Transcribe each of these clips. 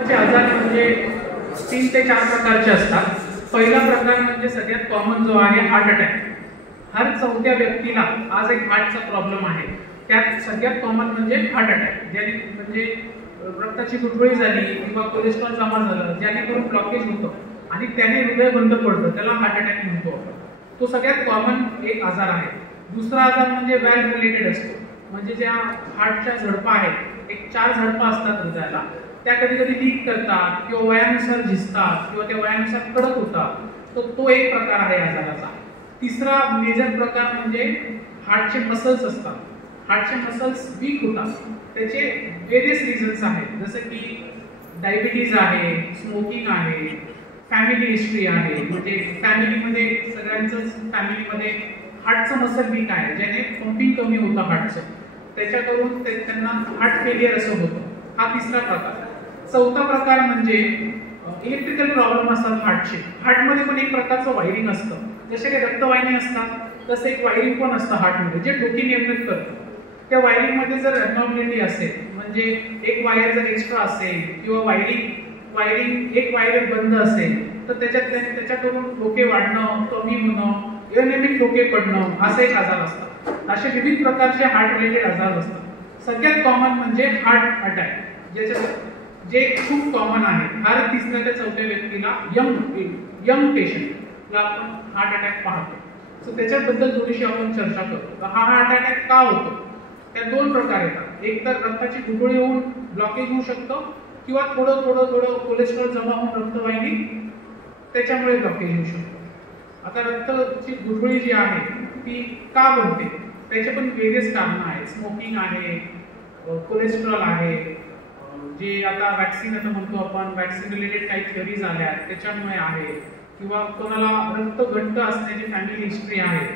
आजार म्हणजे 3 ते 4 प्रकारचे असतात. पहिला प्रकार म्हणजे सगळ्यात कॉमन जो आहे हार्ट अटॅक. हर 4थ्या व्यक्तीला आज एक हार्टचा प्रॉब्लेम आहे. त्यात सगळ्यात कॉमन म्हणजे हार्ट अटॅक, ज्याने म्हणजे रक्ताची गुठळी झाली किंवा कोलेस्ट्रॉल जमा झालं, जेणेकरून ब्लॉकेज होतं आणि त्याने हृदय बंद पडतं, त्याला हार्ट अटॅक म्हणतो आपण. तो सगळ्यात कॉमन एक आजार आहे. दुसरा आजार म्हणजे व्हॅल्व रिलेटेड असतो, म्हणजे ज्या हार्टच्या झडपा आहेत, एक 4 झडपा असतात हृदयाला, त्या कधी कधी लीक करतात किंवा वयानुसार झिजतात किंवा त्या वयानुसार कडक होतात. तो एक प्रकार आहे आजाराचा. तिसरा मेजर प्रकार म्हणजे हार्टचे मसल्स असतात. हार्टचे मसल्स वीक होतात. त्याचे वेरियस रिझन्स आहेत, जसं की डायबिटीज आहे, स्मोकिंग आहे, फॅमिली हिस्ट्री आहे, म्हणजे फॅमिलीमध्ये सगळ्यांचंच फॅमिलीमध्ये हार्टचं मसल वीक आहे, ज्याने पंपिंग कमी होतं हार्टचं, त्याच्याकडून त्यांना हार्ट फेलियर असं होतं. हा तिसरा प्रकार. चौथा प्रकार म्हणजे इलेक्ट्रिकल प्रॉब्लेम असतात हार्टचे. हार्टमध्ये पण एक प्रकारचं वायरिंग असतं, जसे काही रक्तवाहिनी असतात तसं एक वायरिंग पण असतं हार्टमध्ये, जे डोके नियंत्रित करतं. त्या वायरिंगमध्ये जर ॲबनॉर्मॅलिटी असेल, म्हणजे एक वायर जर एक्स्ट्रा असेल किंवा वायरिंग एक वायर बंद असेल, तर त्याच्याकडून डोके वाढणं, कमी होणं, अनियमित डोके पडणं, असे एक आजार असतात. असे विविध प्रकारचे हार्ट रिलेटेड आजार असतात. सगळ्यात कॉमन म्हणजे हार्ट अटॅक, जे खूप कॉमन आहे. हर 3ऱ्या ते 4थ्या व्यक्तीला यंग पेशंटला आपण हार्ट अटॅक पाहतो. सो त्याच्याबद्दल थोडीशी आपण चर्चा करू. हा हार्ट अटॅक का होतो? त्या 2 प्रकार येतात. एक तर रक्ताची गुठळी होऊन ब्लॉकेज होऊ शकतं, किंवा थोडं कोलेस्ट्रॉल जमा होऊन रक्तवाहिनी, त्याच्यामुळे ब्लॉकेज होऊ शकतो. आता रक्ताची गुठळी जी आहे ती का बनते, त्याचे पण वेगवेगळे कारणं आहेत. स्मोकिंग आहे, कोलेस्ट्रॉल आहे, जे आता वॅक्सिन आता म्हणतो आपण, वॅक्सिन रिलेटेड काही थिअरीज आल्या त्याच्यामुळे आहे, किंवा कोणाला रक्त घट्ट असण्याची फॅमिली हिस्ट्री आहे,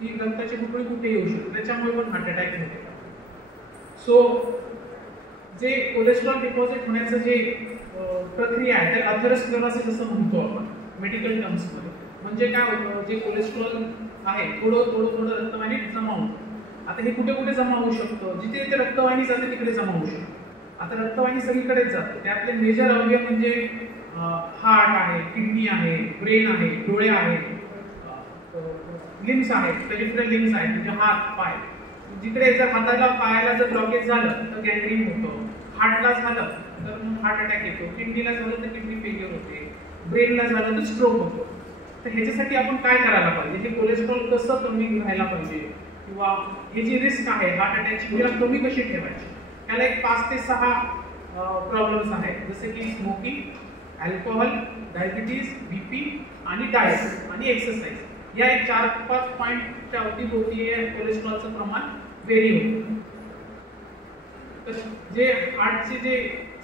ती रक्ताची गुठळी कुठे येऊ शकते, त्याच्यामुळे पण हार्ट अटॅक होते. सो जे कोलेस्ट्रॉल डिपॉझिट होण्याचं जे प्रक्रिया आहे त्याला अथेरोस्क्लेरोसिस असं म्हणतो आपण मेडिकल टर्म्समध्ये. म्हणजे काय होतं, जे कोलेस्ट्रॉल आहे थोडं रक्तवाहिनीत जमा होतं. आता हे कुठे कुठे जमा होऊ शकतं, जिथे रक्तवाहिनी जाते तिकडे जमा होऊ शकतं. आता रक्तवाहिनी सगळीकडेच जाते. त्यातले मेजर अवयव म्हणजे हार्ट आहे, किडनी आहे, ब्रेन आहे, डोळे आहेत, लिम्स आहेत, पेरिफेरल लिम्स आहेत, म्हणजे हात पाय. जिकडे जर हाताला पायाला जर ब्लॉकेज झालं तर गँग्रीन होतं, हार्टला झालं तर हार्ट अटॅक येतो, किडनीला झालं तर किडनी फेल्युअर होते, ब्रेनला झालं तर स्ट्रोक होतो. तर ह्याच्यासाठी आपण काय करायला पाहिजे, हे कोलेस्ट्रॉल कसं कमी राहायला पाहिजे, किंवा हे जी रिस्क आहे हार्ट अटॅकची तिला कमी कशी ठेवायची, याला एक 5 ते 6 प्रॉब्लेम्स आहेत, जसे की स्मोकिंग, अल्कोहोल, डायबिटीज, बीपी आणि डाएट आणि एक्सरसाइज. या एक 4-5 पॉईंटच्या अवतीभोवती कोलेस्ट्रॉलचं प्रमाण व्हेरी होतं. तर जे हार्टचे जे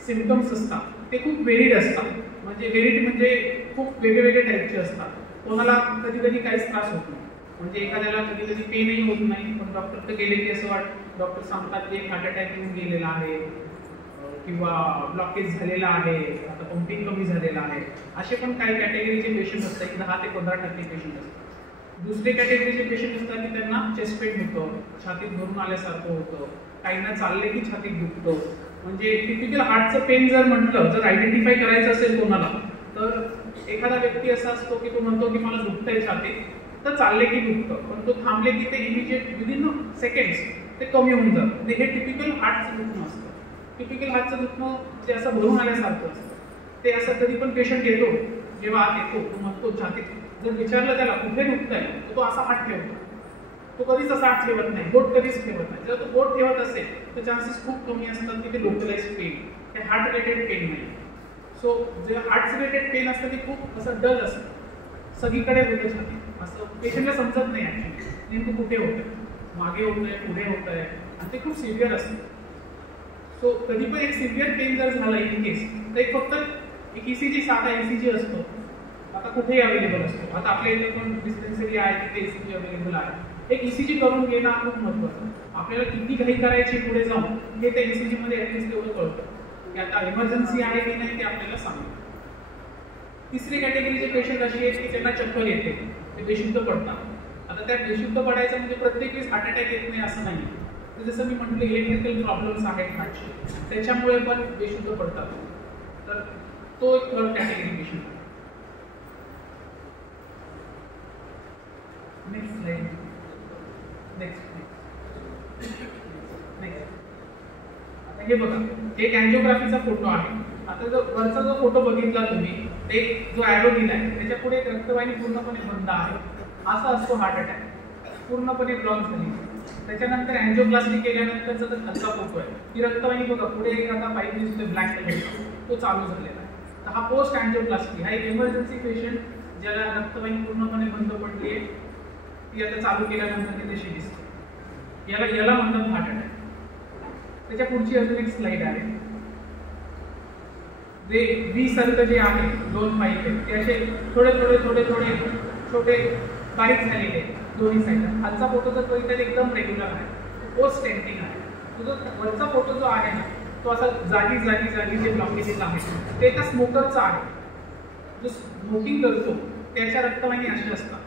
सिम्पटम्स असतात ते खूप व्हेरिड असतात. म्हणजे खूप वेगवेगळे टाईपचे असतात. कोणाला कधी कधी काहीच त्रास होत नाही, म्हणजे एखाद्याला कधी कधी पेनही होत नाही, पण डॉक्टरकडे गेले की असं डॉक्टर सांगतात की हार्ट अटॅक येऊन गेलेला आहे किंवा ब्लॉकेज झालेला आहे, आता पंपिंग कमी झालेला आहे. असे पण काही कॅटेगरीचे पेशंट असतात की 10 ते 15% पेशंट असतात. दुसरे कॅटेगरीचे पेशंट असतात की त्यांना चेस्ट पेन होतं, छातीत भरून आल्यासारखं होतं, काहींना चालले की छातीत दुखतं. म्हणजे टिपिकल हार्टचं पेन जर म्हटलं, जर आयडेंटिफाय करायचं असेल कोणाला, तर एखादा व्यक्ती असा असतो की तो म्हणतो की मला दुखतंय छातीत, तर चालले की दुखतं, पण तो थांबले की ते इमिजिएट विदिन सेकंड्स ते कमी होऊन जातं. हे टिपिकल हार्टचं दुखणं असतं. टिपिकल हार्टचं दुखणं जे असं भरून आल्यासारखं असतं, ते असं कधी पण पेशंट येतो, जेव्हा आत येतो तो म्हणतो छातीत, जर विचारलं त्याला कुठे दुखतंय, तर तो असा हात ठेवतो. तो कधीच असा हात ठेवत नाही, बोट कधीच ठेवत नाही. जर तो बोट ठेवत असेल तर चान्सेस खूप कमी असतात की ते लोकलाइज पेन, हे हार्ट रिलेटेड पेन नाही. सो जे हार्ट रिलेटेड पेन असतं ते खूप असं डल असतं, सगळीकडे होते छातीत, असं पेशंटला समजत नाही ॲक्च्युली नेमकं कुठे होतंय, मागे होतंय, पुढे होतंय, आणि ते खूप सिव्हिअर असतं. सो कधी पण एक सिव्हिअर पेन जर झालं इन केस, तर एक फक्त एक ECG, साधा ECG असतो, आता कुठेही अवेलेबल असतो. आता आपल्या इथे पण डिस्पेन्सरी आहे तिथे ECG अवेलेबल आहे. एक ECG करून घेणं खूप महत्त्वाचं. आपल्याला किती घाई करायची पुढे जाऊन हे त्या ECG मध्ये ॲटलिस्ट तेवढं कळतं की आता इमर्जन्सी आहे की नाही, ते आपल्याला सांगतं. तिसरी कॅटेगरीचे पेशंट अशी आहेत की त्यांना चक्कर येते, ते बेशुद्ध पडतात. आता त्या बेशुद्ध पडायचं म्हणजे प्रत्येक वेळेस हार्ट अटॅक येत नाही असं नाही. तर जसं मी म्हटलं इलेक्ट्रिकल प्रॉब्लेम्स आहेत हार्टचे, त्याच्यामुळे पण बेशुद्ध पडतात. तर तो एक third category patient. Next slide. Next. आता हे बघा, एक अँजिओग्राफीचा फोटो आहे. आता जो वरचा जो फोटो बघितला तुम्ही, ते जो ॲरो दिलाय त्याच्या पुढे रक्तवाहिनी पूर्णपणे बंद आहे. असा असतो हार्ट अटॅक, पूर्णपणे ब्लॉक झाली. त्याच्यानंतर अँजिओप्लास्टी केल्यानंतरचा जो खालचा फोटो आहे, ती रक्तवाहिनी बघा पुढे एक आता पाईप दिसतोय ब्लॅक कलर, तो चालू झालेला आहे. तर हा पोस्ट अँजिओप्लास्टी हा एक इमर्जन्सी पेशंट ज्याला रक्तवाहिनी पूर्णपणे बंद पडली आहे, ती आता चालू केल्यानंतर ती तशी दिसते. याला म्हणतात हार्ट अटॅक. त्याच्या पुढची अजून एक स्लाइड आहे. जे व्ही सारखं जे आहे दोन पाईप आहेत ते असे थोडे थोडे थोडे थोडे छोटे बारीक झालेले आहेत दोन्ही साईडला. खालचा फोटो जर बघितला एकदम रेग्युलर आहे, पोस्ट स्टेंटिंग आहे. तो जो वरचा फोटो जो आहे ना, तो असा जागी जागी जागी जे ब्लॉकेजेस आहेत ते एका स्मोकरचा आहे. जो स्मोकिंग करतो त्याच्या रक्तवाहिनी अशी असतात,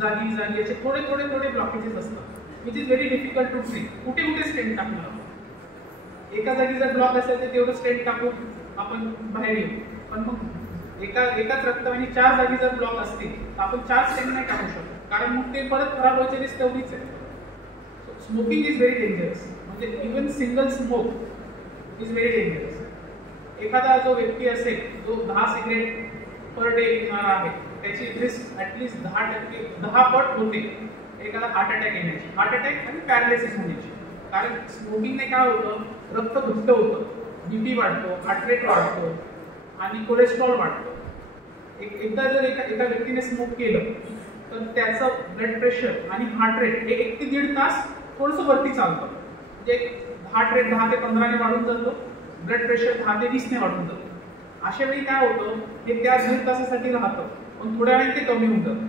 जागी जागी असे थोडे थोडे थोडे ब्लॉकेजेस असतात, which is very difficult to treat. कुठे कुठे स्टेंट टाकणार आपण? एका जागी जर ब्लॉक असेल तर तेवढं स्टेंट टाकून आपण बाहेर येऊ. पण मग एकाच रक्तवाहिनी 4 जागी जर ब्लॉक असतील तर आपण 4 स्टेंट नाही टाकू शकत, कारण मग ते परत खराब व्हायची रिस्क तेवढीच आहे. Smoking is very dangerous. म्हणजे even single smoke is very dangerous. एखादा जो व्यक्ती असेल जो 10 सिगरेट पर डे घेणारा आहे, त्याची रिस्क ॲटलिस्ट 10 पट होते एखादा हार्ट अटॅक येण्याची, हार्ट अटॅक आणि पॅरालिसिस होण्याची. कारण स्मोकिंगने काय होतं, रक्त घट्ट होतं, बीपी वाढतो, हार्ट रेट वाढतो आणि कोलेस्ट्रॉल वाढतो. एकदा जर एका व्यक्तीने स्मोक केलं तर त्याचं ब्लड प्रेशर आणि हार्ट रेट हे 1 ते 1.5 तास थोडंसं वरती चालतं. म्हणजे हार्ट रेट 10 ते 15 ने वाढून जातो, ब्लड प्रेशर 10 ते 20 ने वाढून जातो. अशा वेळी काय होतं, हे त्या 1.5 तासासाठी राहतं, पण थोड्या वेळाने ते कमी होऊन जातं.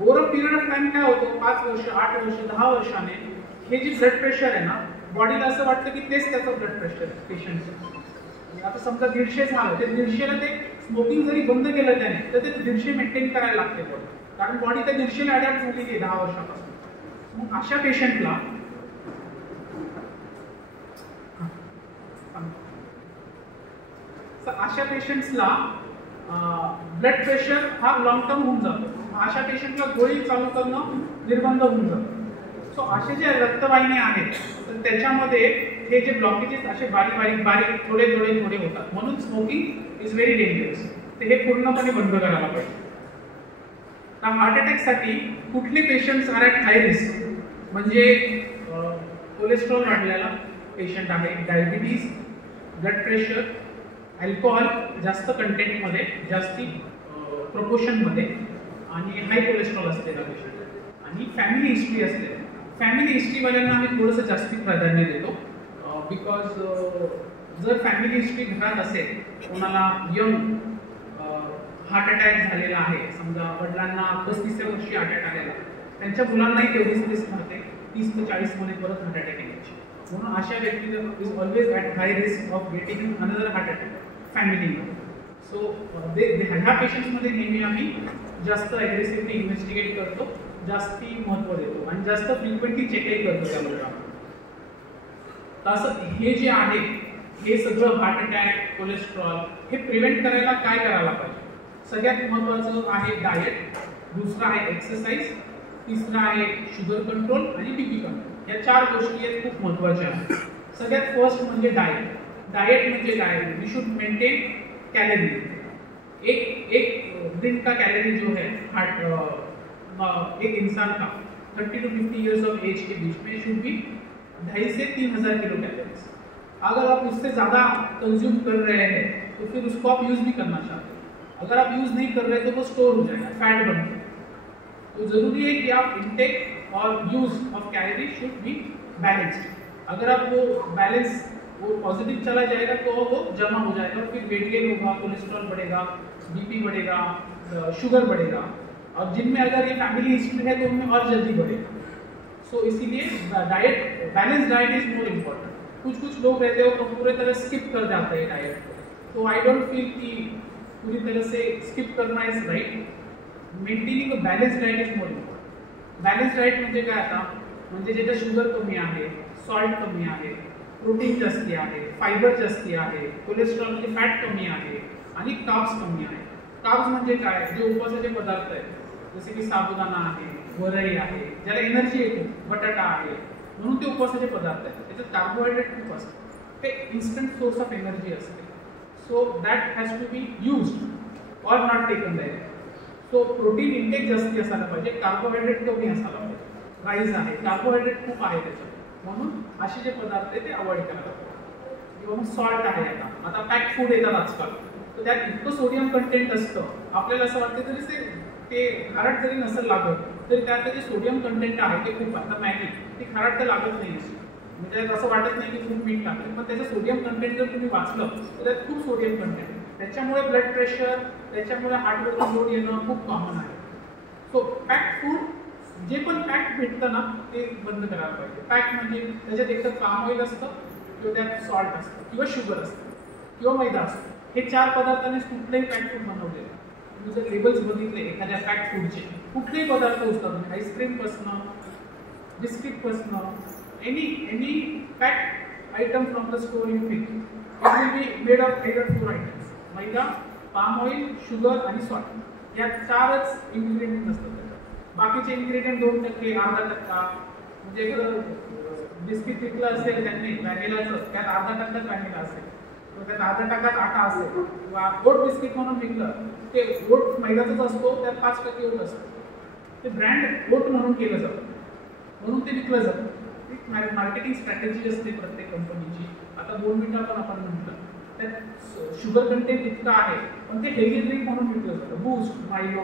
Over a period of time काय होतं, 5 वर्ष, 8 वर्ष, 10 वर्षाने हे जे ब्लड प्रेशर आहे ना, बॉडीला असं वाटतं की तेच त्याचं ब्लड प्रेशर आहे पेशंटचं. आता समजा 150 झालं, ते 150ला ते स्मोकिंग जरी बंद केलं त्याने तर ते 150 मेंटेन करायला लागते बॉडी, कारण बॉडी त्या 150ला अडॅप्ट झालेली आहे 10 वर्षापासून. मग अशा पेशंटला ब्लड प्रेशर हा लॉंग टर्म होऊन जातो. अशा पेशंटला गोळी चालू करणं निर्बंध होऊन जातं. सो असे जे रक्तवाहिन्या आहेत तर त्याच्यामध्ये हे जे ब्लॉकेजेस असे बारीक बारीक थोडे थोडे थोडे होतात. म्हणून स्मोकिंग इज व्हेरी डेंजरस. तर हे पूर्णपणे बंद करायला पाहिजे. तर हार्ट अटॅकसाठी कुठले patients are at high risk, म्हणजे कोलेस्ट्रॉल वाढलेला पेशंट आहे, डायबिटीज, ब्लड प्रेशर, अल्कोहोल जास्त कंटेंटमध्ये, जास्ती प्रपोर्शनमध्ये, आणि हाय कोलेस्ट्रॉल असलेला पेशंट, आणि फॅमिली हिस्ट्री असलेला. फॅमिली हिस्ट्रीवाल्यांना आम्ही थोडंसं जास्ती प्राधान्य देतो. बिकॉज जर फॅमिली हिस्ट्री घरात असेल, कोणाला यंग हार्ट अटॅक झालेला आहे, समजा वडिलांना 35व्या वर्षी हार्ट अटॅक आलेला, त्यांच्या मुलांनाही तेवढीच रिस्क राहते 30 ते 40 मध्ये परत हार्ट अटॅक येण्याची. म्हणून अशा व्यक्तीला is always at high risk of getting another heart attack फॅमिलीमध्ये. सो ह्या पेशंट्समध्ये नेहमी आम्ही जास्त ॲग्रेसिव्हली इन्व्हेस्टिगेट करतो, जास्ती महत्त्व देतो आणि जास्त फ्रिक्वेंटली चेकही करतो त्या लोकांना. तसं हे जे आहे हे सगळं हार्ट अटॅक, कोलेस्ट्रॉल हे प्रिव्हेंट करायला काय करायला पाहिजे? सगळ्यात महत्त्वाचं आहे डाएट, दुसरं आहे एक्सरसाइज, तिसरं आहे शुगर कंट्रोल आणि बीपी कंट्रोल. या 4 गोष्टी आहेत खूप महत्त्वाच्या आहेत. सगळ्यात फर्स्ट म्हणजे डाएट. डाएट म्हणजे काय? We should maintain calorie. एक दिन का कैलोरी जो है हार्ट एक इंसान का 30 to 50 ईयर्स ऑफ एज के बीच में शुड बी 2,500 से 3,000 किलो कैलोरीज. अगर आप उससे ज़्यादा कंज्यूम कर रहे हैं तो फिर उसको आप यूज़ भी करना चाहते हैं. अगर आप यूज़ नहीं कर रहे तो वो स्टोर हो जाएगा, फैट बन जाएगा. तो ज़रूरी है कि आप इंटेक और use of calorie should be balanced. अगर आप वो बैलेंस वो पॉजिटिव चला जाएगा तो वो जमा हो जाएगा, फिर वेट गेन होगा, कोलेस्ट्रॉल बढ़ेगा, बीपी बढ़ेगा, शुगर बढ़ेगा, और जिनमें अगर ये फैमिली हिस्ट्री है तो उनमें और जल्दी बढ़ेगा. सो इसीलिए diet, balance diet is more important. कुछ लोग रहते हो तो पूरी तरह स्किप कर जाते हैं डाइट को. तो आई डोंट फील कि पूरी तरह से स्किप करना is right. Maintaining a balance diet is more important. Balance diet म्हणजे काय आता, म्हणजे ज्याच्यात शुगर कमी आहे, सॉल्ट कमी आहे, प्रोटीन जास्ती आहे, फायबर जास्ती आहे, कोलेस्ट्रॉल म्हणजे फॅट कमी आहे, आणि कार्ब्स कमी आहे. कार्ब्स म्हणजे काय, जे उपवासाचे पदार्थ आहेत जसे की साबुदाणा आहे, वरई आहे, ज्याला एनर्जी येते, बटाटा आहे, म्हणून ते उपवासाचे पदार्थ आहेत. त्याच्यात कार्बोहायड्रेट खूप असतं, ते इन्स्टंट सोर्स ऑफ एनर्जी असते. So that has to be used or not taken direct. So protein intake जास्ती असायला पाहिजे, कार्बोहायड्रेट कमी असायला पाहिजे. राईस आहे, कार्बोहायड्रेट खूप आहे त्याच्यात, म्हणून असे जे पदार्थ आहे ते अवॉइड करायला पाहिजे. किंवा मग सॉल्ट आहे, आता पॅक फूड येतात आजकाल, तर त्यात इतकं सोडियम कंटेंट असतं, आपल्याला असं वाटतं तरी ते खारट जरी नसेल लागत तरी त्यात जे सोडियम कंटेंट आहे ते खूप. आता मॅगी ती खारट तर लागत नाही, म्हणजे असं वाटत नाही की खूप मीठ टाकलं, पण त्याचं सोडियम कंटेंट जर तुम्ही वाचलं तर त्यात खूप सोडियम कंटेंट, त्याच्यामुळे ब्लड प्रेशर, त्याच्यामुळे हार्टवरती लोड येणं खूप कॉमन आहे. सो पॅक फूड जे पण पॅक भेटतं ना ते बंद करायला पाहिजे. पॅक म्हणजे त्याच्यात एकतर पाम ऑइल असतं, किंवा त्यात सॉल्ट असतं, किंवा शुगर असतं, किंवा मैदा असतो. हे 4 पदार्थांनी कुठलंही पॅक फूड बनवलेलं. तुम्ही जर लेबल्स बघितले एखाद्या पॅक फूडचे, कुठलेही पदार्थ असतात, म्हणजे आईस्क्रीमपासनं, बिस्किटपासनं, any pack item from the store you pick, it will be made of either 4 items: maida, palm oil, sugar आणि सॉल्ट. या 4च इन्ग्रेडियंट असतात त्याच्यात. बाकीचे इन्ग्रेडियंट 2%, अर्धा टक्का. म्हणजे एखादं बिस्किट विकलं असेल त्यांनी व्हॅनिलाचं, त्यात अर्धा टक्काच व्हॅनिला असेल, त्यात अर्धा टक्काच आटा असेल. किंवा ओट बिस्किट म्हणून विकलं, ते ओट मैदाचाच असतो, त्यात 5% ओट असतं. ते ब्रँड ओट म्हणून केलं जातं, म्हणून ते विकलं जातं. मार्केटिंग स्ट्रॅटेजी असते प्रत्येक कंपनीची. आता बोर्नव्हिटा पण आपण म्हटलं, त्यात शुगर कंटेंट इतकं आहे, पण ते हेल्दी ड्रिंक म्हणून विकलं जातं. Boost, Milo,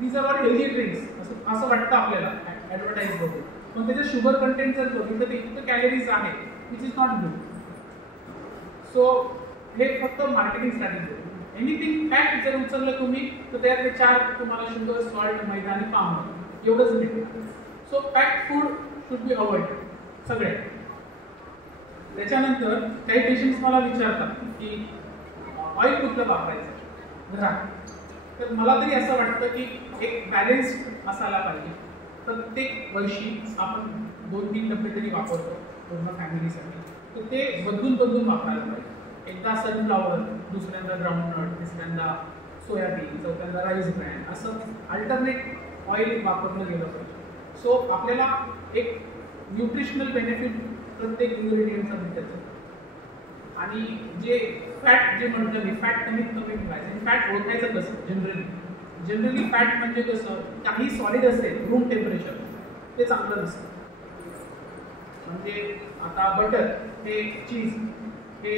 these are healthy drinks असं वाटतं आपल्याला ॲडव्हर्टाईज बघून, पण त्याच्यात शुगर कंटेंट जर बघितलं तर इतकं कॅलरीज आहे, which is not good. So हे फक्त मार्केटिंग स्ट्रॅटेजी. एनिथिंग पॅक जर उचललं तुम्ही तर त्यात ते 4 तुम्हाला शुगर, सॉल्ट, मैदा आणि पाम एवढंच भेटेल. So pack food should be avoid सगळे. त्याच्यानंतर काही पेशंट्स मला विचारतात की ऑइल कुठलं वापरायचं घरात. तर मला तरी असं वाटतं की एक बॅलेन्स्ड असायला पाहिजे. प्रत्येक वर्षी आपण 2-3 डबे तरी वापरतो पूर्ण फॅमिलीसाठी, तर ते बदलून वापरायला पाहिजे. एकदा सनफ्लॉवर, दुसऱ्यांदा ग्राउंडनट, तिसऱ्यांदा सोयाबीन, चौथ्यांदा राईस ब्रँड, असं अल्टरनेट ऑइल वापरलं गेलं पाहिजे. सो आपल्याला एक न्यूट्रिशनल बेनिफिट प्रत्येक इन्ग्रेडियंटचा भेटायचं. आणि जे फॅट जे म्हटलं मी, फॅट कमीत कमी ठेवायचं. फॅट ओळखायचं कसं? जनरली फॅट म्हणजे कसं, काही सॉलिड असेल रूम टेम्परेचर ते चांगलं नसतं. म्हणजे आता बटर, हे चीज, हे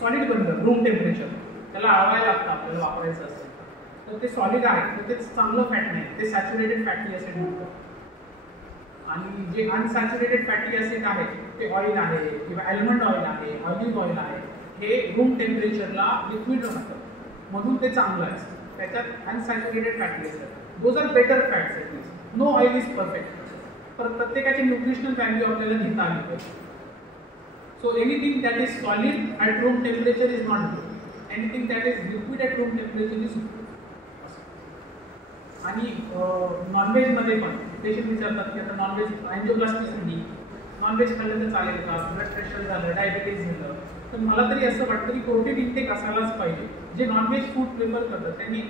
सॉलिड बनतं रूम टेम्परेचर, त्याला आळवायला लागतं आपल्याला वापरायचं असेल तर ते सॉलिड आहे, तर ते चांगलं फॅट नाही, ते सॅच्युरेटेड फॅटी ॲसिड म्हणतात. आणि जे अनसॅच्युरेटेड फॅटी ॲसिड आहे ते ऑइल आहे, किंवा ॲल्मंड ऑइल आहे, ऑलिव्ह ऑइल आहे, हे रूम टेम्परेचरला लिक्विड राहतं, म्हणून ते चांगलं आहे. त्याच्यात unsaturated fatty acid, those are better fats. At least no oil is perfect, तर प्रत्येकाची न्यूट्रिशनल व्हॅल्यू आपल्याला घेता आली पाहिजे. So anything that is solid at room temperature is not good, anything that is liquid at room temperature is good. आणि नॉनव्हेजमध्ये पण patient विचारतात की आता नॉनव्हेज अँजिओप्लास्टीसाठी नॉनव्हेज खाल्लं तर चालेल का, ब्लड प्रेशर झालं, डायबिटीज झालं. तर मला तरी असं वाटतं की प्रोटीन इंटेक असायलाच पाहिजे. जे नॉनव्हेज फूड प्रिफर करतात त्यांनी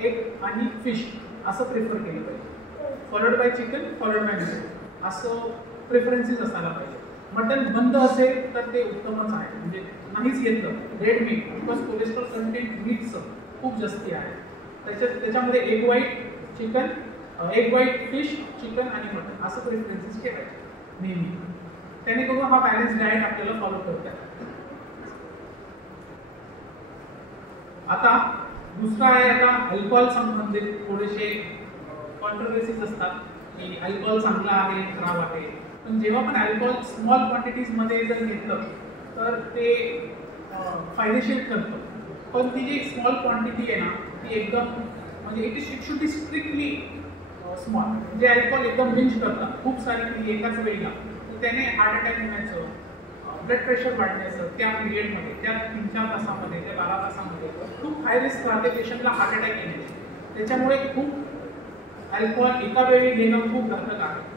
एग आणि फिश असं प्रिफर केलं पाहिजे, followed by chicken, followed by meat, असं प्रेफरन्सेस असायला पाहिजे. मटन बंद असेल तर ते उत्तमच आहे, म्हणजे नाहीच घेतलं red meat, because cholesterol content मीटचं खूप जास्ती आहे. त्याच्यामध्ये egg white chicken, egg white fish, chicken आणि मटन असं प्रेफरन्सेस ठेवायचे नेहमी. त्याने करून हा बॅलन्स डाएट आपल्याला फॉलो करता येईल. आता दुसरा आहे, आता अल्कोहोल संबंधित थोडेसे कॉन्ट्रोवर्सीज असतात की अल्कोहोल चांगला आहे, खराब आहे. पण जेव्हा पण अल्कोहोल स्मॉल क्वांटिटीजमध्ये जर घेतलं तर ते फायदेशीर ठरतं. पण ती जी स्मॉल क्वांटिटी आहे ना ती एकदम, म्हणजे it should be strictly small. म्हणजे अल्कोहोल एकदम बिंज करतात खूप सारी एकाच वेळेला, तर त्याने हार्ट अटॅक होण्याचं, ब्लड प्रेशर वाढण्याचं त्या पिरियडमध्ये, त्या 3-4 तासामध्ये, त्या 12 तासामध्ये खूप हाय रिस्क राहते पेशंटला हार्ट अटॅक येण्याची. त्याच्यामुळे खूप अल्कोहोल एका वेळी घेणं खूप घातक आहे.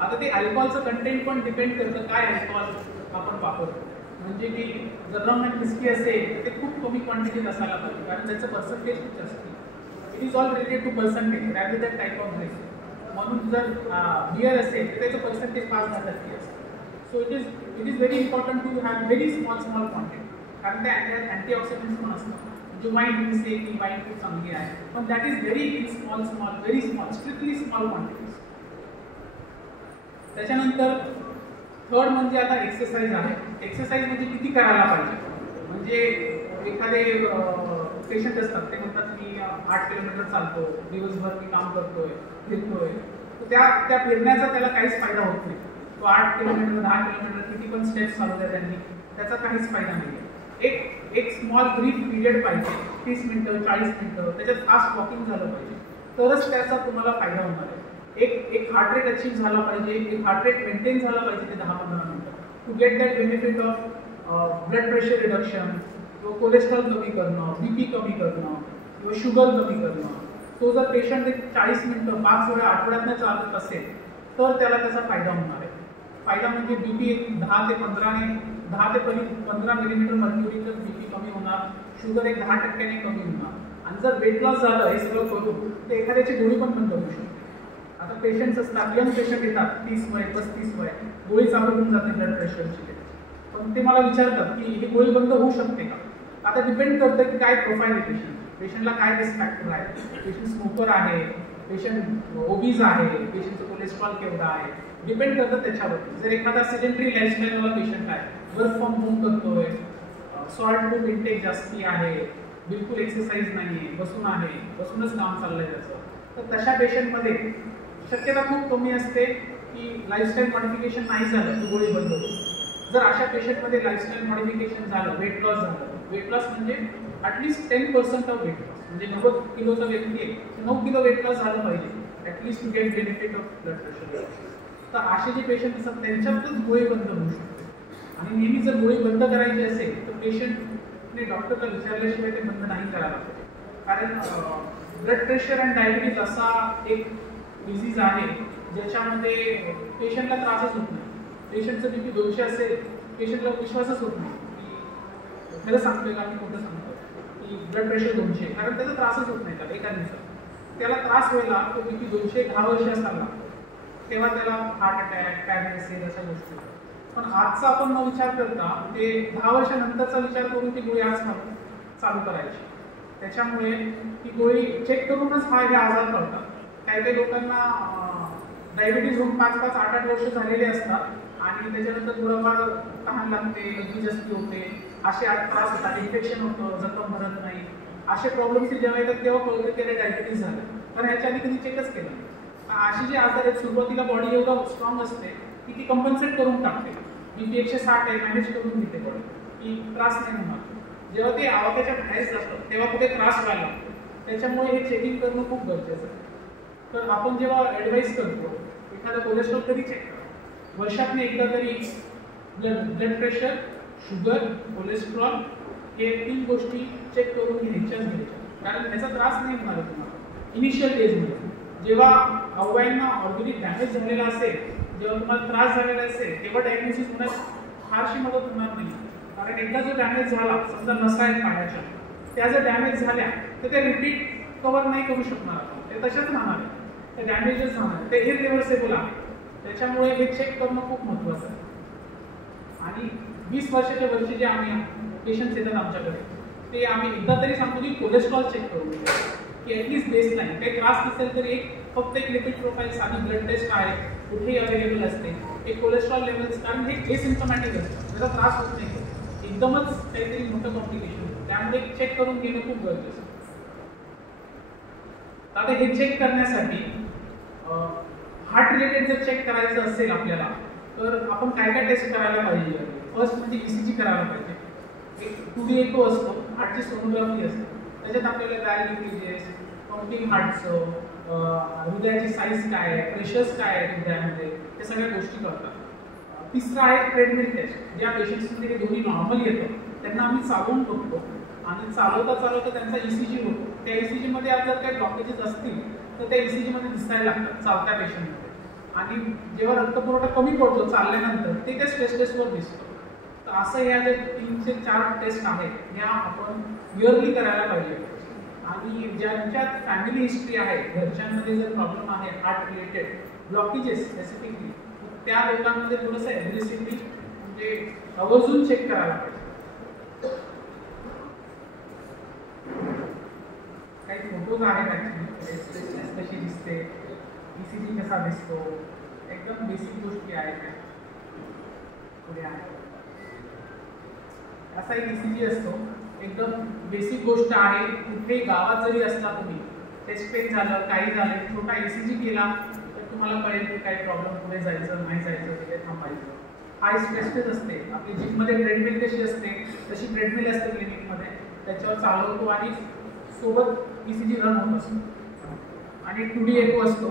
आता ते अल्कोहोलचं कंटेंट पण डिपेंड करतं काय अल्कोहोल आपण वापरतो. म्हणजे की जर रम अँड विस्की असेल ते खूप कमी क्वांटिटीत असायला पाहिजे, कारण त्याचं पर्सेंटेज खूप जास्त it is all related to percentage rather than type of drink. म्हणून जर बियर असेल तर त्याचं पर्सेंटेज 5-10% असतं. So it is very important to have very small quantity, कारण त्यात अँटीऑक्सिडंट्स पण असतात. जो माइंड से की वाईन खूप चांगली आहे, पण that is very in small very small strictly small quantities. त्याच्यानंतर थर्ड म्हणजे आता एक्सरसाइज आहे. एक्सरसाइज म्हणजे किती करायला पाहिजे. म्हणजे एखादे पेशंट असतात ते म्हणतात मी 8 किलोमीटर चालतो, दिवसभर मी काम करतोय, फिरतोय, तर त्या फिरण्याचा त्याला काहीच फायदा होत नाही. तो 8 किलोमीटर 10 किलोमीटर किती पण स्टेप्स चालू द्या त्यांनी, त्याचा काहीच फायदा नाही. एक स्मॉल ब्रीफ पिरियड पाहिजे, 30 मिनिटं 40 मिनिटं, त्याच्यात फास्ट वॉकिंग झालं पाहिजे, तरच त्याचा तुम्हाला फायदा होणार आहे. एक हार्ट रेट अचीव झाला पाहिजे, एक हार्ट रेट मेंटेन झाला पाहिजे ते 10-15 मिनिटं, to get that benefit of blood pressure reduction किंवा कोलेस्ट्रॉल कमी करणं, बीपी कमी करणं किंवा शुगर कमी करणं. तो जर पेशंट एक 40 मिनिटं 5 वेळा आठवड्यातनं चालत असेल तर त्याला त्याचा फायदा होणार आहे. फायदा म्हणजे बीपी 10 ते 15 मिलीमीटर मर्क्युरीचं बीपी कमी होणार, शुगर एक 10% कमी होणार. आणि जर वेट लॉस झालं हे सगळं करून तर एखाद्याची गोळी पण बंद होऊ शकते. आता पेशंट्स असतात, यंग पेशंट येतात, 30 वय 35 वय, गोळी चालू होऊन जाते ब्लड प्रेशरची, पण ते मला विचारतात की ही गोळी बंद होऊ शकते का. आता डिपेंड करतं की काय प्रोफाईल आहे पेशंटला काय रिस्क फॅक्टर आहे, पेशंट स्मोकर आहे, पेशंट ओबीज आहे, पेशंटचं कोलेस्ट्रॉल केवढा आहे, डिपेंड करतं त्याच्यावरती. जर एखादा सेडेंटरी लाईफस्टाईलवाला पेशंट आहे, वर्क फ्रॉम होम करतोय, सॉल्ट फूड इंटेक जास्ती आहे, बिलकुल एक्सरसाइज नाही आहे, बसूनच काम चाललंय त्याचं, तर तशा पेशंटमध्ये शक्यता खूप कमी असते की लाईफस्टाईल मॉडिफिकेशन नाही झालं तर गोळी बंद होते. जर अशा पेशंटमध्ये लाईफस्टाईल मॉडिफिकेशन झालं, वेट लॉस झालं, वेट लॉस म्हणजे ॲटलिस्ट 10% ऑफ वेट लॉस, म्हणजे 90 किलोचा व्यक्ती आहे तर 9 किलो वेट लॉस झालं पाहिजे at least to get benefit of blood pressure. तर असे जे पेशंट असतात त्यांच्यातच गोळी बंद होऊ शकते. आणि नेहमी जर गोळी बंद करायची असेल तर पेशंटने डॉक्टरला विचारल्याशिवाय ते बंद नाही करायला पाहिजे. कारण ब्लड प्रेशर आणि डायबिटीज असा एक डिझीज आहे ज्याच्यामध्ये पेशंटला त्रासच होत नाही. पेशंटचं बीपी 200 असेल, पेशंटला विश्वासच होत नाही की खरं सांगतोय का मी खोटं सांगतो की ब्लड प्रेशर 200, कारण त्याचा त्रासच होत नाही त्याला. एका दिवसात त्याला त्रास व्हायला तो बीपी 200 10 वर्ष असायला तेव्हा त्याला हार्ट अटॅक, पॅरालिसिस अशा गोष्टी. पण आजचा आपण न विचार करता ते 10 वर्षानंतरचा विचार करून ती गोळी आज चालू करायची. त्याच्यामुळे ती गोळी चेक करूनच हे आजार कळतात. काही लोकांना डायबिटीज होऊन 5-5, 8-8 वर्ष झालेले असतात आणि त्याच्यानंतर थोडंफार तहान लागते, लघवी जास्ती होते, असे त्रास होतात, इन्फेक्शन होतं, जखम भरत नाही, असे प्रॉब्लेम्स जेव्हा येतात तेव्हा कळतं की डायबिटीज झालं, कारण ह्याच्या आधी कधी चेकच केलं. अशी जी आजार आहेत सुरुवातीला बॉडी एवढं स्ट्रॉंग असते की ती कंपन्सेट करून टाकते. बीपी 160 आहे, मॅनेज करून घेते बॉडी की त्रास नाही होणार. जेव्हा ते आवाक्याच्या बाहेर जातं तेव्हा कुठे त्रास व्हायला लागतो. त्याच्यामुळे हे चेकिंग करणं खूप गरजेचं आहे. तर आपण जेव्हा ॲडवाईस करतो एखादा कोलेस्ट्रॉल कधी चेक करा, वर्षातून एकदा तरी ब्लड प्रेशर, शुगर, कोलेस्ट्रॉल हे 3 गोष्टी चेक करून घ्यायच्याच घ्यायच्या, कारण त्याचा त्रास नाही होणार तुम्हाला इनिशियल डेजमध्ये. जेव्हा अवयवांना ऑलरेडी डॅमेज झालेला असेल, जेव्हा तुम्हाला त्रास झालेला असेल तेव्हा डायग्नोसिस होण्यास फारशी मदत होणार नाही. कारण एकदा जो डॅमेज झाला, समजा नसा आहेत पाण्याच्या, त्या जर डॅमेज झाल्या तर त्या रिपीट कव्हर नाही करू शकणार आपण, ते तशाच राहणार आहे, ते डॅमेजेस राहणार, ते इरिव्हर्सेबल आहे. त्याच्यामुळे हे चेक करणं खूप महत्त्वाचं आहे. आणि 20 वर्षाच्या वरची जे आम्ही पेशंट्स येतात आमच्याकडे ते आम्ही एकदा तरी सांगतो की कोलेस्ट्रॉल चेक करू की ॲटलिस्ट बेस नाही, काही त्रास नसेल तर फक्त एक लिपिड प्रोफाईल साधी ब्लड टेस्ट आहे कुठेही अवेलेबल असते, एक कोलेस्ट्रॉल लेवल्स, कारण हे एसिम्प्टोमॅटिक असतं, त्याचा त्रास होत नाही, एकदमच काहीतरी मोठं कॉम्प्लिकेशन होतं, त्यामुळे चेक करून घेणं खूप गरजेचं. आता हे चेक करण्यासाठी हार्ट रिलेटेड जर चेक करायचं असेल आपल्याला तर आपण काय काय टेस्ट करायला पाहिजे. फर्स्ट म्हणजे ECG करायला पाहिजे. एक 2D एको असतो, हार्टची सोनोग्राफी असते, त्याच्यात आपल्याला डायल लिकेजेस, पंपिंग हार्टचं, हृदयाची साईज काय आहे, प्रेशर्स काय आहे हृदयामध्ये, त्या सगळ्या गोष्टी करतात. तिसरं आहे ट्रेडमिल टेस्ट. ज्या पेशंट्समध्ये हे दोन्ही नॉर्मल येतं त्यांना आम्ही चालवून बघतो आणि चालवता त्यांचा ECG होतो. त्या ECG मध्ये आज जर काही ब्लॉकेजेस असतील तर त्या ECG मध्ये दिसायला लागतात चालत्या पेशंटमध्ये. आणि जेव्हा रक्तपुरवठा कमी पडतो चालल्यानंतर ते त्या स्ट्रेस टेस्टवर दिसतो. तर असं ह्या जे 3 ते 4 टेस्ट आहेत ह्या आपण इयरली करायला पाहिजे. आणि ज्यांच्यात फॅमिली हिस्ट्री आहे, घरच्यांमध्ये जर प्रॉब्लेम आहे हार्ट रिलेटेड ब्लॉकेजेस स्पेसिफिकली, त्या लोकांमध्ये थोडंसं ॲग्रेसिव्हली म्हणजे आवर्जून चेक करायला पाहिजे. काही फोटोज आहेत ॲक्च्युली, स्ट्रेसनेस कशी दिसते, ECG कसा दिसतो, एकदम बेसिक गोष्टी आहेत. पुढे आहे असा एक ECG असतो, एकदम बेसिक गोष्ट आहे. कुठे गावात जरी असला तुम्ही, चेस्ट पेन झालं, काही झालं, छोटा ECG केला तर तुम्हाला कळेल की काही प्रॉब्लेम पुढे जायचं नाही जायचं, तिथे थांबायचं. हाय स्ट्रेस असते. आपली जिममध्ये ट्रेडमिल कशी असते तशी ट्रेडमिल असते क्लिनिकमध्ये, त्याच्यावर चालवतो आणि सोबत ECG रन होत असतो. आणि 2D एको असतो,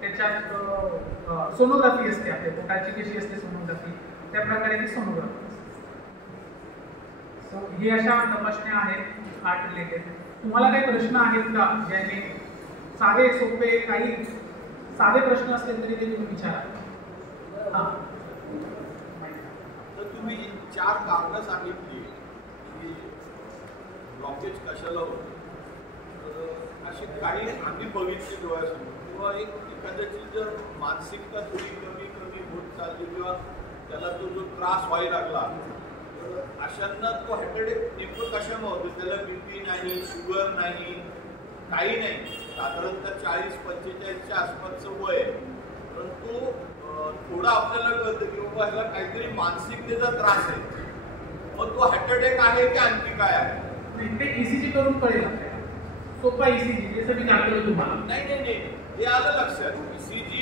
त्याच्यात सोनोग्राफी असते. आपल्या पोटाची कशी असते सोनोग्राफी, त्या प्रकारे ती सोनोग्राफी असते. सो ही अशा तपासण्या आहेत हार्ट रिलेटेड. तुम्हाला काही प्रश्न आहेत का ज्याने साधे सोपे काही साधे प्रश्न असतील तरी ते तुम्ही विचारा. हां, तर तुम्ही 4 कारणं सांगितली की ब्लॉकेज कशाला होतं. तर अशी काही आम्ही बघितली डोळ्यासमोर, किंवा एखाद्याची जर मानसिकता थोडी कमी कमी होत चालली किंवा त्याला तो जो त्रास व्हायला लागला, तर अशांना तो हार्ट नेमकं कशामुळे होतं. त्याला BP नाही, शुगर नाही, काही नाही, साधारणतः 40-45च्या आसपासचं वय, परंतु थोडं आपल्याला कळतं की बाबा ह्याला काहीतरी मानसिकतेचा त्रास आहे. मग तो हार्ट अटॅक आहे की आणखी काय आहे. ते ECG करून कळेल आपल्याला. सोपा ECG जसं मी दाखवलं तुम्हाला. नाही नाही नाही, हे आलं लक्षात. ECG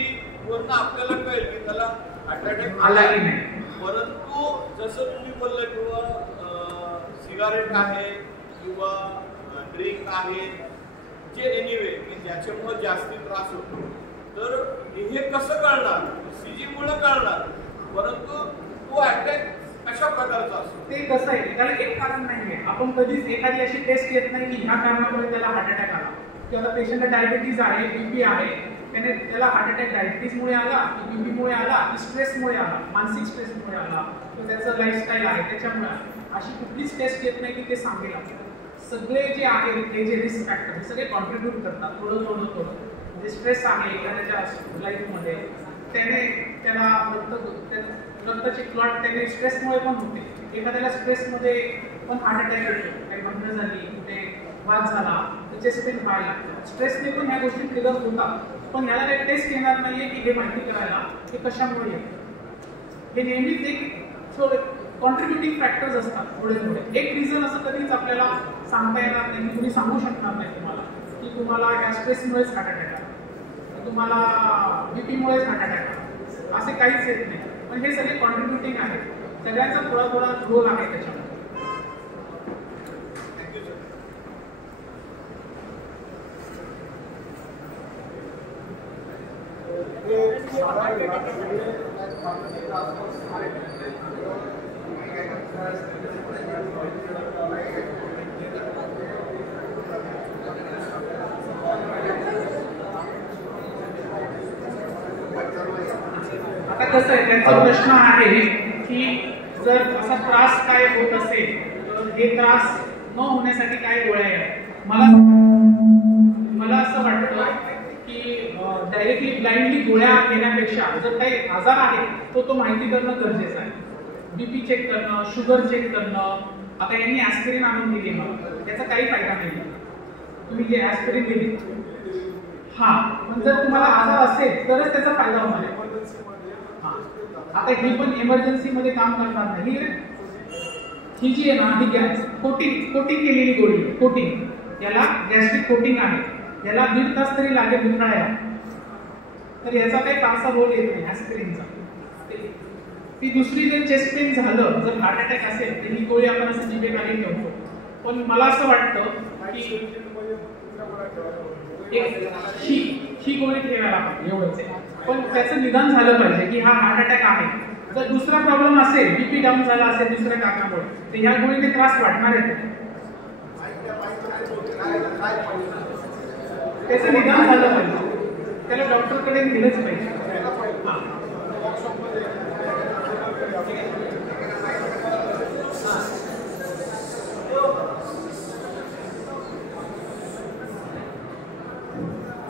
वरनं आपल्याला कळेल की त्याला हार्ट अटॅक आला की नाही. परंतु जसं तुम्ही बोलला किंवा सिगारेट आहे किंवा ड्रिंक आहे, जे एनिवे की ज्याच्यामुळे जास्ती त्रास होतो, तर हे कसं कळणार. ECG मुळे कळणार, परंतु तो अटॅक कशा प्रकारचा असतो ते कसं आहे. त्याला एक कारण नाहीये. आपण कधीच एखादी अशी टेस्ट घेत नाही की ह्या कारणामुळे त्याला हार्ट अटॅक आला, किंवा पेशंटला डायबिटीज आहे, BP आहे, त्याला हार्ट अटॅक डायबिटीजमुळे आला, BP मुळे आला, स्ट्रेसमुळे आला, मानसिक स्ट्रेसमुळे आला, किंवा त्याचं लाईफस्टाईल आहे त्याच्यामुळे. अशी कुठलीच टेस्ट घेत नाही की ते सांगेल आपल्याला. सगळे जे आहेत हे जे रिस्क फॅक्टर हे सगळे कॉन्ट्रीब्यूट करतात थोडं थोडं थोडं. म्हणजे स्ट्रेस आहे एखाद्याच्या लाईफमध्ये, त्याला रक्ताची क्लॉट त्याने स्ट्रेसमुळे पण होते. एखाद्याला स्ट्रेसमध्ये पण हार्ट अटॅक येतो, काही भांडणं झाली, कुठे वाद झाला तर चेस्ट पेन व्हायला लागतं. स्ट्रेसने पण ह्या गोष्टी ट्रिगर होतात, पण ह्याला काही टेस्ट येणार नाहीये की हे माहिती करायला हे कशामुळे येतं. हे नेहमीच एक कॉन्ट्रीब्युटिंग फॅक्टर्स असतात थोडे थोडे. एक रिझन असं कधीच आपल्याला सांगता येणार नाही, तुम्ही सांगू शकणार नाही तुम्हाला की तुम्हाला या स्ट्रेसमुळेच हार्ट अटॅक आला, तुम्हाला BP मुळेच हार्ट अटॅक आला, असे काहीच येत नाही. पण हे सगळे कॉन्ट्रीब्युटिंग आहेत, सगळ्यांचा थोडा थोडा रोल आहे त्याच्यामध्ये. आता कसं आहे, त्यांचा प्रश्न आहे की जर असा त्रास काय होत असेल तर हे त्रास न होण्यासाठी काय गोळ्या आहेत. मला असं वाटतं की डायरेक्टली ब्लाइंडली गोळ्या घेण्यापेक्षा जर काही आजार आहे तो माहिती करणं गरजेचं आहे. BP चेक करणं, शुगर चेक करणं. आता यांनी ॲस्पिरिन आणून दिली, मग त्याचा काही फायदा नाही. तुम्ही जे ॲस्पिरिन दिली, पण जर तुम्हाला आजार असेल तरच त्याचा फायदा होणार आहे. आता ही पण इमर्जन्सी मध्ये काम करणार नाही. ही जी आहे ना, ही गॅस कोटिंग केलेली गोळी, कोटिंग, याला गॅस्ट्रिक कोटिंग आहे, याला 1.5 तास तरी लागेल वितळायला, तर याचा काही फारसा रोल येत नाही ॲस्पिरिनचा. ती दुसरी जर चेस्ट पेन झालं, जर हार्ट अटॅक असेल तर ही गोळी आपण असं जिभेखाली ठेवतो. पण मला असं वाटतं की ही गोळी ठेवायला पाहिजे एवढंच आहे. पण त्याचं निदान झालं पाहिजे की हा हार्ट अटॅक आहे. जर दुसरा प्रॉब्लेम असेल, BP डाऊन झाला असेल दुसऱ्या कारणामुळे, तर ह्या गोळीने त्रास वाढणार आहे. त्याचं निदान झालं पाहिजे, त्याला डॉक्टरकडे नेलंच पाहिजे.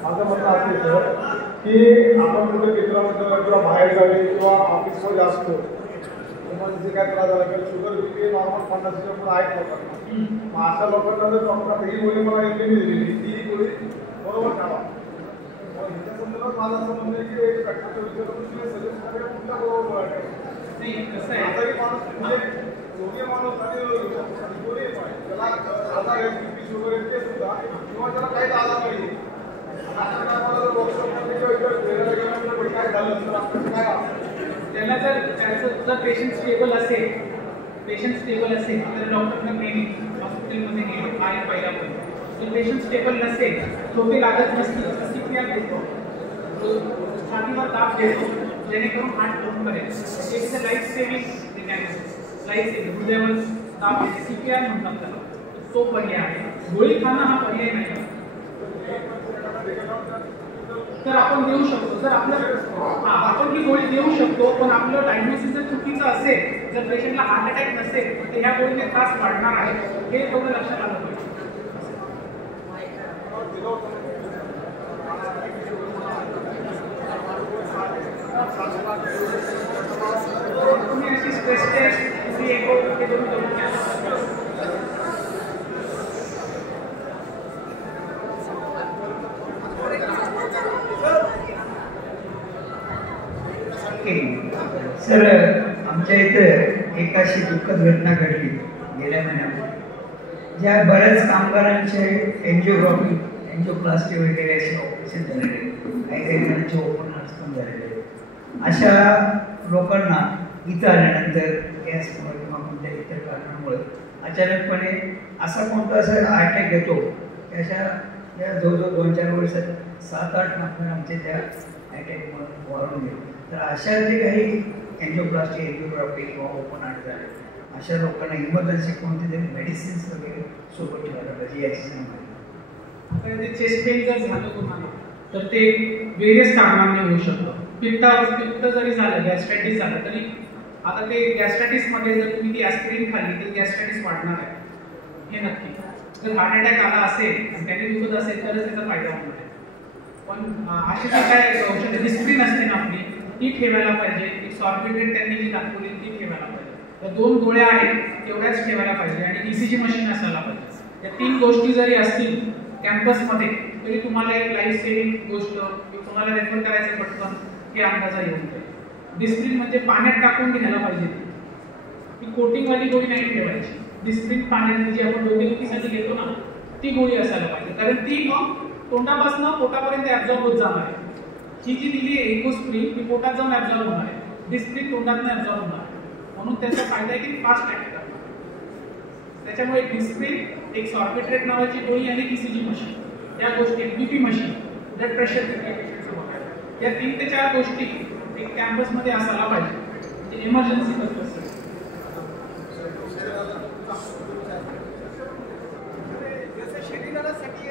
माझं म्हणणं असं सर की आपण कुठे मित्रांमध्ये किंवा बाहेर गावी किंवा ऑफिसमध्ये असतो तुम्हाला जे काय त्रास झाला किंवा शुगर बीपी नॉर्मल 50च्या पुढे आहेत लोकांना, मग अशा लोकांना जर डॉक्टर ही गोळी मला एकली दिलेली ती गोळी बरोबर ठेवा. ह्याच्या संदर्भात माझं असं म्हणणं आहे की डॉक्टरच्या विचारातून सजेस्ट करायला कुठला बरोबर गोळा ठेवा. नाही कसं आहे, आजारी माणूस म्हणजे योग्य माणूस आणि गोळी त्याला आजार आहे बीपी शुगर आहे ते सुद्धा किंवा त्याला काहीच आजार नाही त्याला जर पेशंट स्टेबल असेल तर डॉक्टरना क्लिनिक हॉस्पिटलमध्ये नेलं आहे पहिला पण. जर पेशंट स्टेबल नसेल, झोपे लागत नसतील तर CPR देतो, छातीवर दाब देतो जेणेकरून हार्ट पंप करेल. एक life saving mechanism, life saving हृदयावर दाब देते, CPR म्हणतात त्याला. तो पर्याय आहे. गोळी खाणं हा पर्याय नाही. तर आपण देऊ शकतो, जर आपण ही गोळी देऊ शकतो, पण आपलं डायग्नोसिस जर चुकीचं असेल, जर पेशंटला हार्ट अटॅक नसेल तर ह्या गोळीने त्रास वाढणार आहे, हे थोडं लक्षात आलं पाहिजे. तुम्ही अशी स्ट्रेस टेस्ट हे करून घ्या. सर, आमच्या इथं एक अशी दुःखद घटना घडली गेल्या महिन्यात, ज्या बऱ्याच कामगारांचे एन्जिओप्लास्टी वगैरे असे ऑपरेशन झालेले, काही काही जणांचे ओपन हार्ट्स पण झालेले. अशा लोकांना इथं आल्यानंतर गॅसमुळे किंवा कोणत्या इतर कारणामुळे अचानकपणे असा कोणता असा अटॅक येतो, अशा या जवळजवळ 2-4 वर्षात 7-8 कामगार आमचे त्या अटॅकमुळे वाढून गेले. तर अशा जे काही एन्जिओप्लास्टी, एन्जिओग्राफी किंवा ओपन हार्ट झाले, अशा लोकांना इमर्जन्सी कोणते तरी मेडिसिन्स वगैरे सोबत ठेवायला पाहिजे याची सांगा. आता ते चेस्ट पेन जर झालं तुम्हाला तर ते वेरियस कारणांनी होऊ शकतं. पित्त जरी झालं, गॅस्ट्रायटिस झालं तरी, आता ते गॅस्ट्रायटिसमध्ये जर तुम्ही ती ॲस्पिरिन खाल्ली तर गॅस्ट्रायटिस वाढणार आहे, हे नक्की. जर हार्ट अटॅक आला असेल आणि त्याने दुखत असेल तरच त्याचा फायदा होणार आहे. पण अशी जी काय औषधं डिस्प्लिन असते ना आपली, ती ठेवायला पाहिजे. एक सॉर्बिट्रेट त्यांनी जी दाखवली ती ठेवायला पाहिजे. त्या 2 गोळ्या आहेत तेवढ्याच ठेवायला पाहिजे आणि ECG मशीन असायला पाहिजे. या 3 गोष्टी जरी असतील कॅम्पसमध्ये तरी तुम्हाला एक लाईफ सेव्हिंग गोष्ट तुम्हाला रेफर करायचं पटकन हे अंदाजा येऊन जाईल. डिस्प्लिन म्हणजे पाण्यात टाकून घ्यायला पाहिजे. ती कोटिंगवाली गोळी नाही ठेवायची. डिस्प्लिन पाण्यात जी आपण डोकेदुखीसाठी घेतो ना, ती गोळी असायला पाहिजे, कारण ती मग तोंडापासून पोटापर्यंत ॲब्झॉर्ब होत जाणार आहे. ही जी दिली आहे इकोस्प्रिन, ती पोटात जाऊन ॲब्झॉर्ब होणार आहे, डिस्प्लिन तोंडातून ॲब्झॉर्ब होणार आहे. म्हणून त्याचा फायदा आहे की फास्ट ॲक्ट करणार. त्याच्यामुळे डिस्प्लिन, एक सॉर्बिट्रेट नावाची गोळी आणि ECG मशीन, या गोष्टी, BP मशीन, ब्लड प्रेशर या 3 ते 4 गोष्टी एक कॅम्पसमध्ये असायला पाहिजे, इमर्जन्सी पर्पज. शरीरासाठी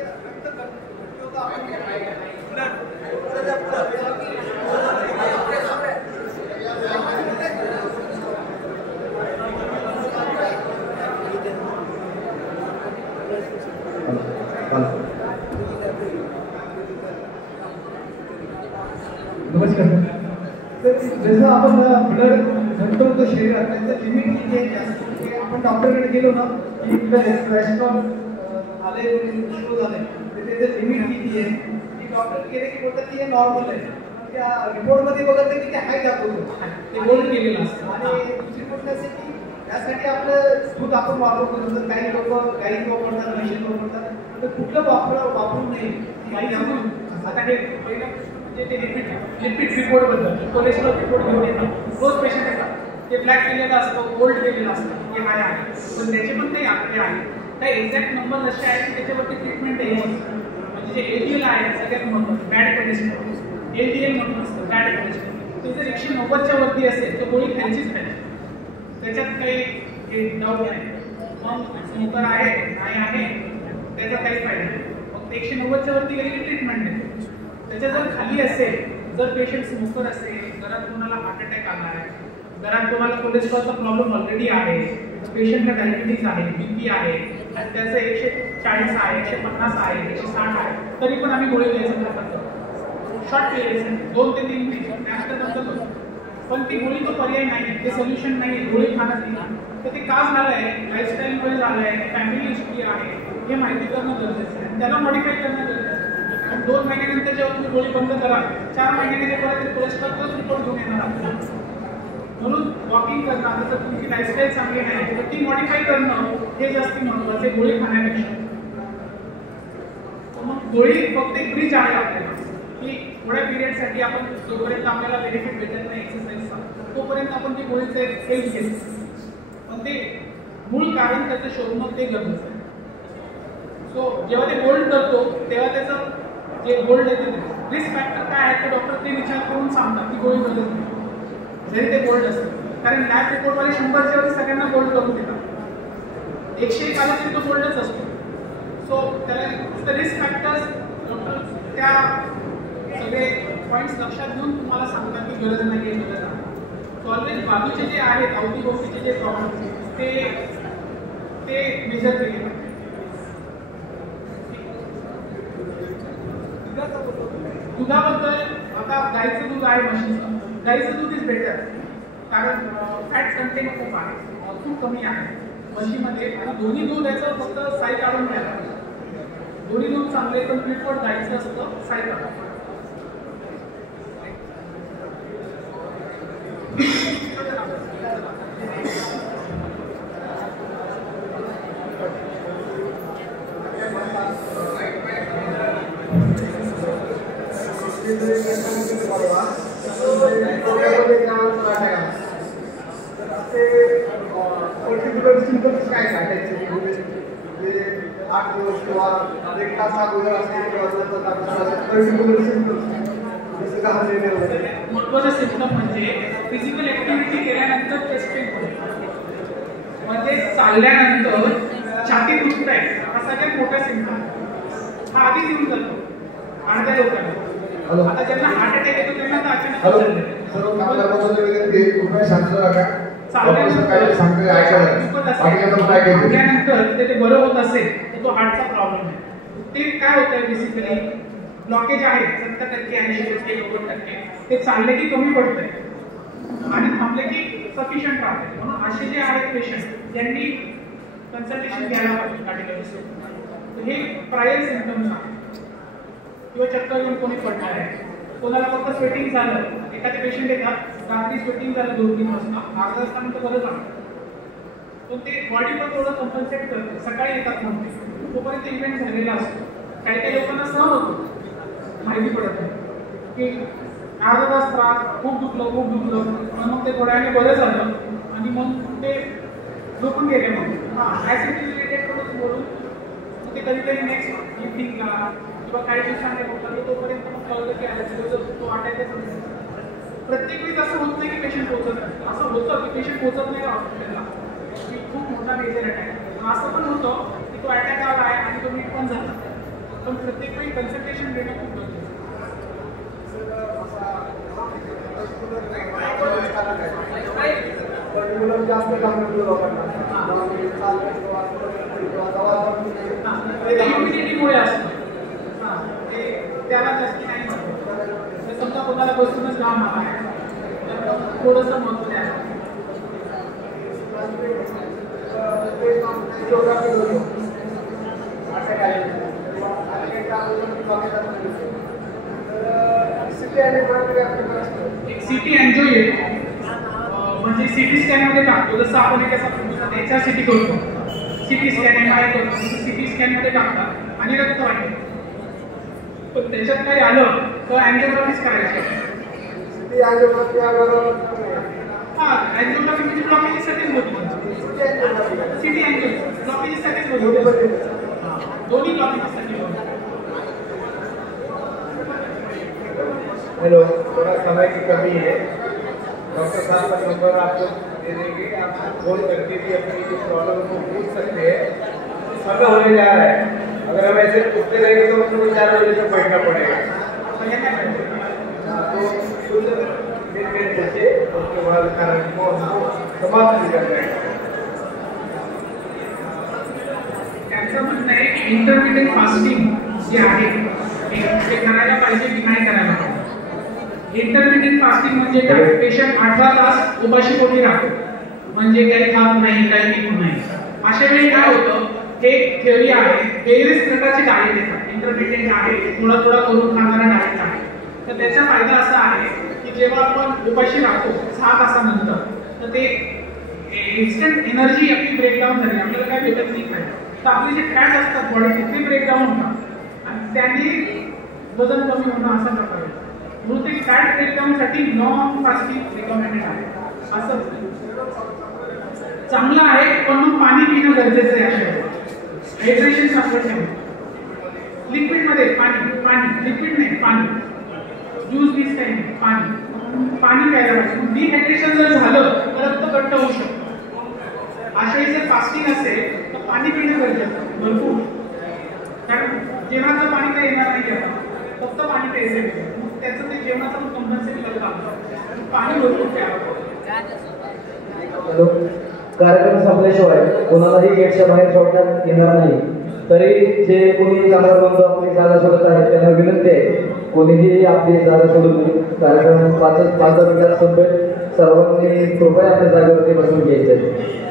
नमस्कार सर. जसं आपण ब्लड घडतो शरीरात, त्याचं लिमिट किती आहे? आपण डॉक्टरकडे गेलो ना की कोलेस्ट्रॉल आले, इश्यू झाले, तर त्याचं लिमिट किती आहे? की डॉक्टर गेले की बोलतात की हे नॉर्मल आहे, त्या रिपोर्टमध्ये बघत की ते हाय दाखवतो, ते गोल्ड केलेलं असतं. आणि दुसरी गोष्ट असे की त्यासाठी आपलं दूध आपण वापरतो. तर काही लोक गाई वापरतात, म्हशी वापरतात, तर कुठलं वापरू नये. आता हे पहिलं म्हणजे ते लिपिड रिपोर्ट बद्दल, कोलेस्ट्रॉल रिपोर्ट घेऊन येतात रोज पेशंट येतात. ते ब्लॅक केलेलं असतं, गोल्ड केलेलं असतं, हे हाय आहे, पण त्याचे पण काही आकडे आहेत. काही एक्झॅक्ट नंबर असे आहेत की त्याच्यावरती ट्रीटमेंट आहे. म्हणजे जे LDL आहे सगळ्यात महत्त्वाचं, बॅड कोलेस्ट्रॉल, LDL म्हणून असतं बॅड कोलेस्ट्रॉल. ते जर 190च्या वरती असेल तर गोळी खायचीच पाहिजे, त्याच्यात काही डाऊट नाही. मग स्मोकर आहे नाही आहे त्याचा काही फायदा नाही. मग 190च्या वरती गेली ट्रीटमेंट देतो. त्याच्या जर खाली असेल, जर पेशंट स्मोकर असेल, घरात कोणाला हार्ट अटॅक आला आहे, घरात कोणाला कोलेस्ट्रॉलचा प्रॉब्लेम ऑलरेडी आहे, पेशंटला डायबिटीज आहे, BP आहे, आणि त्याचं 140 आहे, 150 आहे, 160 आहे, तरी पण आम्ही गोळी द्यायचं प्रकार करतो. शॉर्ट पिरियड 2 ते 3 दिवस त्यानंतर बंद करतो. पण ती गोळी तो पर्याय नाही, ते सोल्युशन नाही गोळी खाणं नाही. तर ते का झालंय, लाईफस्टाईलमुळे झालंय, फॅमिली हिस्ट्री आहे, हे माहिती करणं गरजेचं आहे. त्याला मॉडिफाय करणं गरजेचं आहे. आणि 2 महिन्यानंतर जेव्हा तुम्ही गोळी बंद करा, 4 महिन्याने परत कोलेस्ट्रॉलचाच रिपोर्ट घेऊन येणार आहात. म्हणून वॉकिंग करणं, आता जर तुमची लाईफस्टाईल चांगली नाही तर ती मॉडिफाय करणं हे जास्त महत्त्वाचे गोळी खाण्यापेक्षा. मग गोळी फक्त एक ब्रिज आहे आपल्याला, की थोड्या पिरियडसाठी आपण जोपर्यंत आपल्याला बेनिफिट भेटत नाही एक्सरसाइजचा तोपर्यंत आपण ती गोळीचं हेल्प घेतो. पण ते मूळ कारण त्याचं शोधणं ते गरजेचं आहे. सो जेव्हा ते होल्ड करतो तेव्हा त्याचं जे होल्ड येते रिस्क फॅक्टर काय आहे ते डॉक्टर ते विचार करून सांगतात की गोळी गरज नाही जरी ते गोल्ड असेल. कारण लॅब रिपोर्टवाले 100च्या वर सगळ्यांना गोल्ड करून देतात, 101 आला तरी तो गोल्डच असतो. सो त्याला रिस्क फॅक्टर्स डॉक्टर त्या सगळे पॉईंट्स लक्षात घेऊन तुम्हाला सांगतात की गरज नाही आहे गरज आहे. सो ऑलवेज बाजूचे जे आहेत अवतीभोवतीचे जे प्रॉब्लेम ते मेजर केले पाहिजे. दुधाबद्दल आता गाईचं दूध आहे म्हशीचं, गाईचं दूध इज बेटर कारण फॅट कंटेंट खूप आहे, खूप कमी आहे म्हशीमध्ये. आणि दोन्ही दूध याचं फक्त साई काढून घ्यायला, दोन्ही दूध चांगले पण प्रिफर्ड गाईचं असतं साई काढून. पर्टिक्युलर सिम्पल्स काय सांगायचे म्हणजे 8 दिवस किंवा 1 तास अगोदर असेल किंवा पर्टिक्युलर सिम्पल्स जसं का महत्त्वाचं सिम्पटम म्हणजे फिजिकल ऍक्टिव्हिटी केल्यानंतर चेस्ट पेन होतो, म्हणजे चालल्यानंतर छाती दुखत आहे हा सगळ्यात मोठा सिम्पटम. हा आधीच येऊन जातो अर्ध्या लोकांना. आता ज्यांना हार्ट अटॅक येतो त्यांना तर अचानक चालल्यानंतर ते बरं होत असेल तर तो हार्टचा प्रॉब्लेम आहे. ते काय होत आहे बेसिकली ब्लॉकेज आहे 70% 80% 90%, ते चालले की कमी पडत आहे आणि थांबले की सफिशियंट राहते. म्हणून असे जे आहेत पेशंट त्यांनी कन्सल्टेशन घ्यायला पाहिजे कार्डिओलॉजिस्ट. हे प्रायर सिम्पटम्स आहेत. किंवा चक्कर येऊन कोणी पडणार आहे, कोणाला फक्त स्वेटिंग झालं, एखादे पेशंट येतात रात्री स्वेटिंग झालं 2-3 वाजता, अर्धा तासानंतर बरं झालं, पण ते बॉडी पण थोडं कम्पन्सेट करते. सकाळी येतात म्हणते तोपर्यंत इव्हेंट झालेला असतो. काही काही लोकांना सहन होतो, माहिती पडत नाही की अर्धा तास त्रास खूप दुखलं पण मग ते थोड्याने बरं झालं आणि मग ते झोपून गेले. मग ऍसिडिटी रिलेटेड बोलून ते कधीतरी नेक्स्ट लिफ्टिंगला किंवा काही दिवसांनी होतं तोपर्यंत मग कळलं की तो अटॅकच नाही. प्रत्येक वेळी असं होत नाही की पेशंट पोहोचत नाही, असं होतं की पेशंट पोहोचत नाही हॉस्पिटलला की खूप मोठा मेजर अटॅक. असं पण होतं की तो अटॅक आला आहे आणि तो नीट पण झाला, पण प्रत्येक वेळी कन्सल्टेशन देणं खूप गरजेचं आहे. इम्युनिटीमुळे असतं त्याला जास्त नाही म्हणतो. समजा कोणाला बसूनच घाम आला आहे तर थोडंसं महत्त्व द्यायला. एक सिटी एन्जॉय म्हणजे सिटी स्कॅनमध्ये टाकतो. जसं आपण एका सिटी करतो, सिटी स्कॅन MRI करतो, सिटी स्कॅनमध्ये टाकतात आणि रक्त वाढते. पण त्याच्यात काही आलं तर अँजिओग्राफीच करायची. हा अँजिओग्राफी म्हणजे ब्लॉकेजसाठीच होती. सिटी अँजिओ ब्लॉकेजसाठीच होती, दोन्ही ब्लॉकेजसाठी होती. हेलो, थोड़ा समय की कमी है, डॉक्टर साहब का नंबर आपको दे देंगे, आप फोन करके भी अपनी जो प्रॉब्लम को पूछ सकते हैं. समय होने जा रहा है, अगर हम ऐसे पूछते रहेंगे तो हम लोग 4 बजे तक बैठना पड़ेगा. तो कुछ देर बचे उसके बाद कारण को समाप्त भी कर देंगे. त्यांचं म्हणणं आहे इंटरमिडिएट फास्टिंग जे आहे ते करायला पाहिजे की नाही करायला पाहिजे. इंटरमिडिएट फास्टिंग म्हणजे काय, पेशंट 18 तास उपाशी पोटी राहतो, म्हणजे काही खात नाही, काही पित नाही. अशा वेळी काय होतं, एक थिअरी आहे, वेगवेगळ्या प्रकारचे डाएट येतात. इंटरमिडिएट आहे, थोडा थोडा करून खाणारा डाएट आहे. तर त्याचा फायदा असा आहे की जेव्हा आपण उपाशी राहतो 6 तासानंतर, तर ते इन्स्टंट एनर्जी आपली ब्रेकडाऊन झाली, आपल्याला काय भेटत नाही काय, तर आपले जे फॅट असतात बॉडीत ते ब्रेकडाऊन होतात आणि त्याने वजन कमी होणं असा प्रकार आहे. म्हणून ते फॅट ब्रेकडाऊनसाठी नॉन फास्टिंग रिकमेंडेड आहे. असं चांगलं आहे, पण मग पाणी पिणं गरजेचं आहे. अशा हायड्रेशन सारखं ठेवणं, लिक्विडमध्ये पाणी, पाणी लिक्विड नाही, पाणी, ज्यूस बीस काही नाही, पाणी, पाणी प्यायला पाहिजे. डिहायड्रेशन जर झालं तर रक्त घट्ट होऊ शकतं. अशाही जर फास्टिंग असेल तर पाणी पिणं गरजेचं भरपूर, कारण जेवणाचं पाणी काही येणार नाही आता, फक्त पाणी प्यायचं. त्याचं ते जेवणाचं कंपल्सरी करतात, पाणी भरपूर प्यावं. कार्यक्रम संपल्याशिवाय कोणालाही गेटच्या बाहेर सोडण्यात येणार नाही. तरी जे कोणी कामगार बंधू आपली जागा सोडत आहेत त्यांना विनंती आहे, कोणीही आपली जागा सोडून कार्यक्रम 5-10 मिनिटात संपेल. सर्वांनी कृपया आपल्या जागेवरती बसून घ्यायचं आहे.